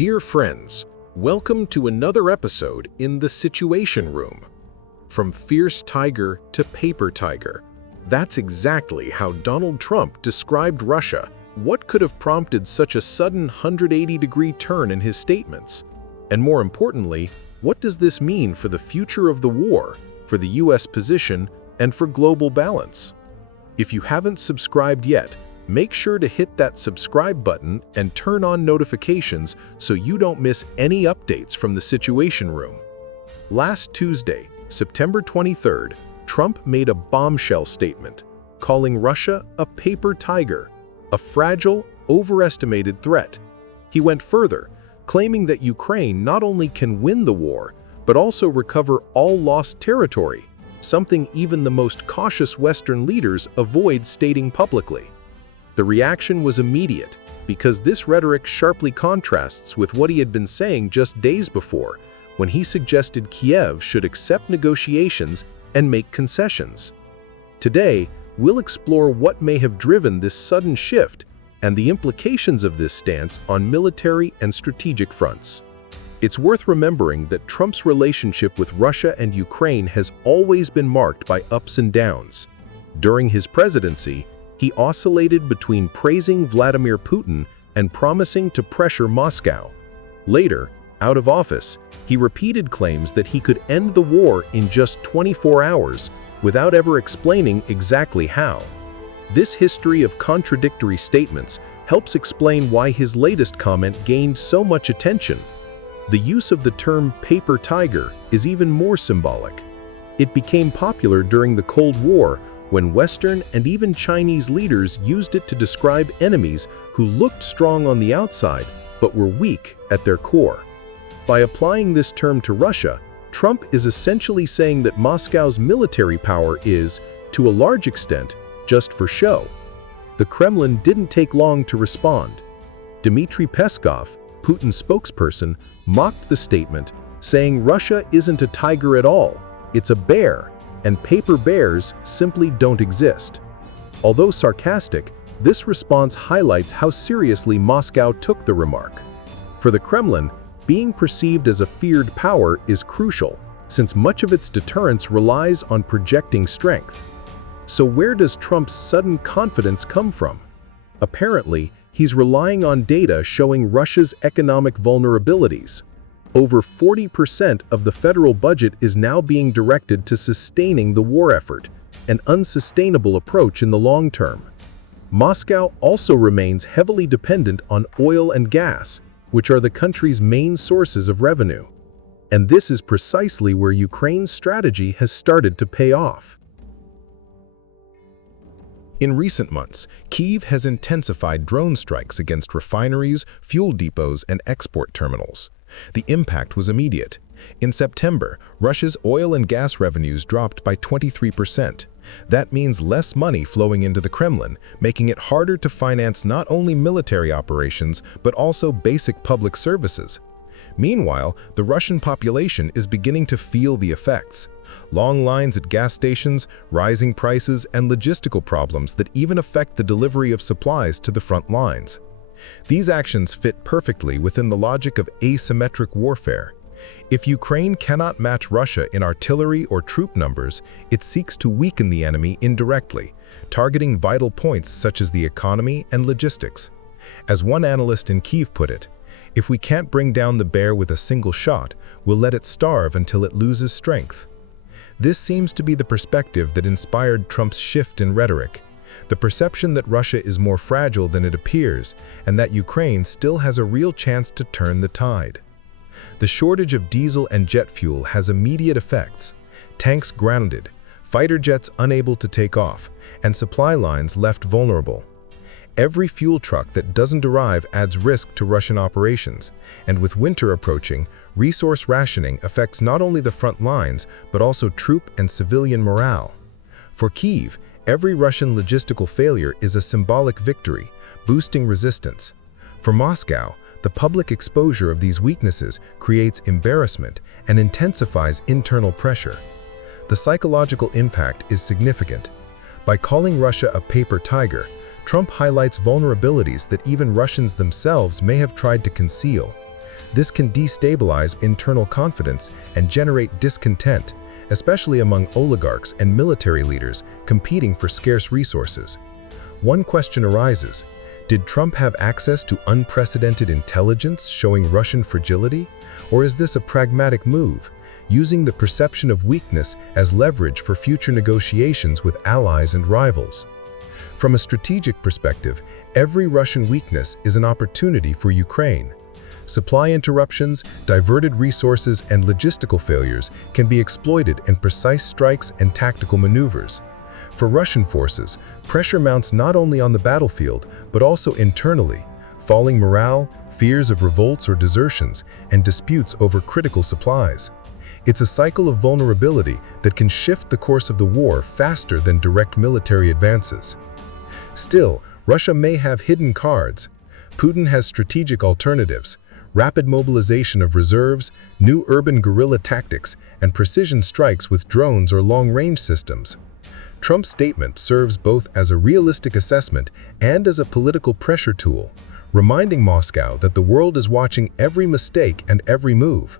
Dear friends, welcome to another episode in the Situation Room. From fierce tiger to paper tiger. That's exactly how Donald Trump described Russia. What could have prompted such a sudden 180-degree turn in his statements? And more importantly, what does this mean for the future of the war, for the US position, and for global balance? If you haven't subscribed yet, make sure to hit that subscribe button and turn on notifications so you don't miss any updates from the Situation Room. Last Tuesday, September 23rd, Trump made a bombshell statement, calling Russia a paper tiger, a fragile, overestimated threat. He went further, claiming that Ukraine not only can win the war, but also recover all lost territory, something even the most cautious Western leaders avoid stating publicly. The reaction was immediate, because this rhetoric sharply contrasts with what he had been saying just days before, when he suggested Kyiv should accept negotiations and make concessions. Today, we'll explore what may have driven this sudden shift and the implications of this stance on military and strategic fronts. It's worth remembering that Trump's relationship with Russia and Ukraine has always been marked by ups and downs. During his presidency, he oscillated between praising Vladimir Putin and promising to pressure Moscow. Later, out of office, he repeated claims that he could end the war in just 24 hours without ever explaining exactly how. This history of contradictory statements helps explain why his latest comment gained so much attention. The use of the term paper tiger is even more symbolic. It became popular during the Cold War when Western and even Chinese leaders used it to describe enemies who looked strong on the outside but were weak at their core. By applying this term to Russia, Trump is essentially saying that Moscow's military power is, to a large extent, just for show. The Kremlin didn't take long to respond. Dmitry Peskov, Putin's spokesperson, mocked the statement, saying Russia isn't a tiger at all, it's a bear, and paper bears simply don't exist. Although sarcastic, this response highlights how seriously Moscow took the remark. For the Kremlin, being perceived as a feared power is crucial, since much of its deterrence relies on projecting strength. So where does Trump's sudden confidence come from? Apparently, he's relying on data showing Russia's economic vulnerabilities. Over 40% of the federal budget is now being directed to sustaining the war effort, an unsustainable approach in the long term. Moscow also remains heavily dependent on oil and gas, which are the country's main sources of revenue. And this is precisely where Ukraine's strategy has started to pay off. In recent months, Kyiv has intensified drone strikes against refineries, fuel depots, and export terminals. The impact was immediate. In September, Russia's oil and gas revenues dropped by 23%. That means less money flowing into the Kremlin, making it harder to finance not only military operations but also basic public services. Meanwhile, the Russian population is beginning to feel the effects. Long lines at gas stations, rising prices, and logistical problems that even affect the delivery of supplies to the front lines. These actions fit perfectly within the logic of asymmetric warfare. If Ukraine cannot match Russia in artillery or troop numbers, it seeks to weaken the enemy indirectly, targeting vital points such as the economy and logistics. As one analyst in Kyiv put it, "If we can't bring down the bear with a single shot, we'll let it starve until it loses strength." This seems to be the perspective that inspired Trump's shift in rhetoric. The perception that Russia is more fragile than it appears, and that Ukraine still has a real chance to turn the tide. The shortage of diesel and jet fuel has immediate effects. Tanks grounded, fighter jets unable to take off, and supply lines left vulnerable. Every fuel truck that doesn't arrive adds risk to Russian operations, and with winter approaching, resource rationing affects not only the front lines, but also troop and civilian morale. For Kyiv, every Russian logistical failure is a symbolic victory, boosting resistance. For Moscow, the public exposure of these weaknesses creates embarrassment and intensifies internal pressure. The psychological impact is significant. By calling Russia a paper tiger, Trump highlights vulnerabilities that even Russians themselves may have tried to conceal. This can destabilize internal confidence and generate discontent, especially among oligarchs and military leaders competing for scarce resources. One question arises: did Trump have access to unprecedented intelligence showing Russian fragility? Or is this a pragmatic move, using the perception of weakness as leverage for future negotiations with allies and rivals? From a strategic perspective, every Russian weakness is an opportunity for Ukraine. Supply interruptions, diverted resources, and logistical failures can be exploited in precise strikes and tactical maneuvers. For Russian forces, pressure mounts not only on the battlefield, but also internally: falling morale, fears of revolts or desertions, and disputes over critical supplies. It's a cycle of vulnerability that can shift the course of the war faster than direct military advances. Still, Russia may have hidden cards. Putin has strategic alternatives: rapid mobilization of reserves, new urban guerrilla tactics, and precision strikes with drones or long-range systems. Trump's statement serves both as a realistic assessment and as a political pressure tool, reminding Moscow that the world is watching every mistake and every move.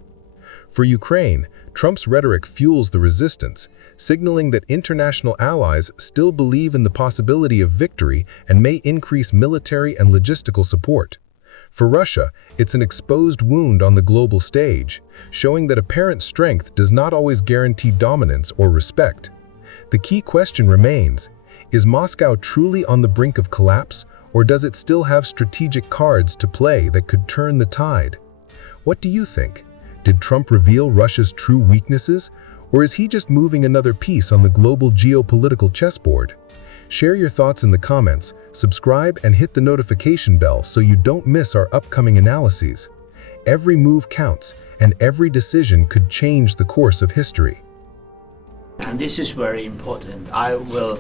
For Ukraine, Trump's rhetoric fuels the resistance, signaling that international allies still believe in the possibility of victory and may increase military and logistical support. For Russia, it's an exposed wound on the global stage, showing that apparent strength does not always guarantee dominance or respect. The key question remains: is Moscow truly on the brink of collapse, or does it still have strategic cards to play that could turn the tide? What do you think? Did Trump reveal Russia's true weaknesses, or is he just moving another piece on the global geopolitical chessboard? Share your thoughts in the comments, subscribe, and hit the notification bell so you don't miss our upcoming analyses. Every move counts, and every decision could change the course of history. And this is very important. I will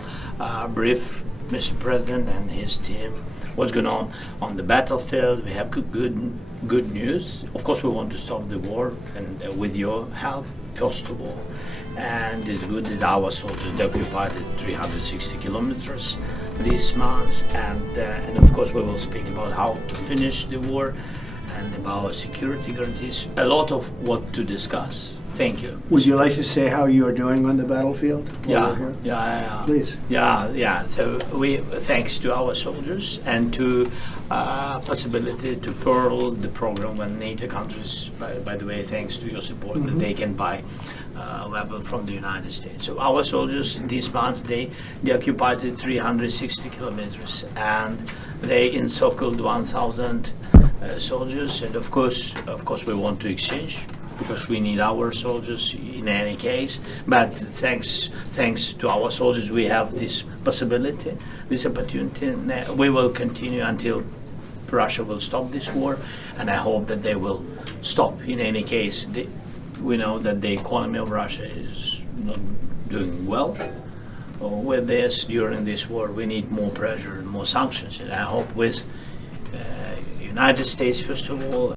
brief Mr. President and his team what's going on the battlefield. We have good news. Of course, we want to stop the war, and with your help, first of all. And it's good that our soldiers occupied 360 kilometers this month. And of course, we will speak about how to finish the war and about security guarantees. A lot of what to discuss. Thank you. Would you like to say how you are doing on the battlefield? Yeah. Please. Yeah. So we, thanks to our soldiers and to possibility to pearl the program when NATO countries, by the way, thanks to your support, that they can buy weapons from the United States. So our soldiers this month, they occupied 360 kilometers, and they encircled 1,000 soldiers. And of course we want to exchange, because we need our soldiers in any case. But thanks to our soldiers, we have this possibility, this opportunity. We will continue until Russia will stop this war, and I hope that they will stop. In any case, we know that the economy of Russia is not doing well with this. During this war, we need more pressure and more sanctions, and I hope with United States, first of all,